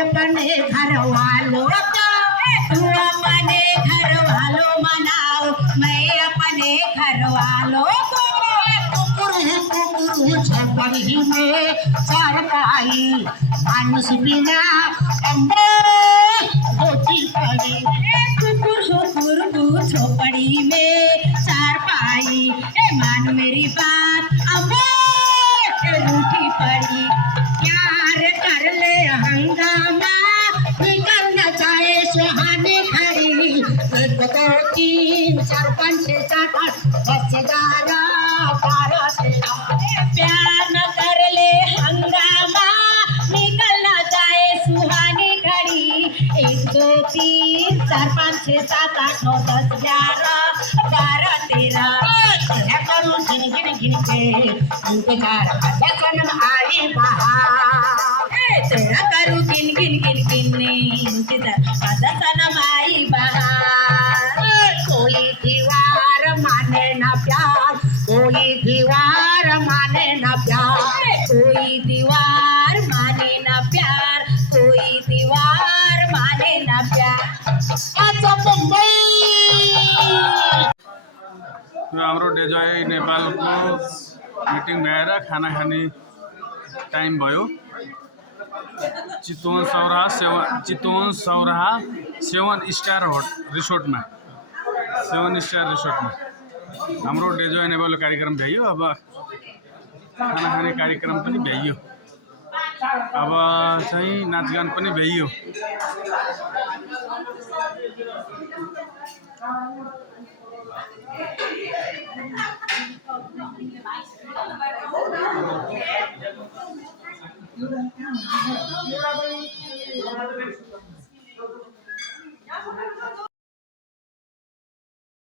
अपने घर वालों को, तू अपने घर वालों मनाओ, मैं अपने घर वालों को। कुकुर झोपड़ी में चारपाई, मानुष बिना अम्बो होती पड़ी। कुकुर झोपड़ी में चारपाई, मान मेरी बात अम्बो रूठी पड़ी। प्यार कर ले हंगामा, निकल न जाए सुहानी घड़ी। 1 2 3 4 5 6 7 8 10 11 12 13। प्यार न कर ले हंगामा, निकल न जाए सुहानी घड़ी। 1 2 3 4 5 6 7 8 9 10 11 12 13। तेरा करूं गिन गिन गिन के इंतजार, आजा सनम आई बहार। तेरा करूं गिन गिन गिन गिन इंतजार, आजा सनम आई बहार। कोई दीवार माने ना प्यार, कोई दीवार माने ना प्यार, कोई दीवार माने ना प्यार, कोई दीवार माने ना प्यार। अच्छा मुंबई हाम्रो डेजोय नेपालको मिटिङ भएर खाना खाने टाइम भयो। चितवन सौराहा 7 स्टार रिसोर्टमा हाम्रो डेजोय नेपाल कार्यक्रम भ्याइयो। अब खाना खाने कार्यक्रम पनि भ्याइयो। अब चाहिँ नाचगान पनि भ्याइयो।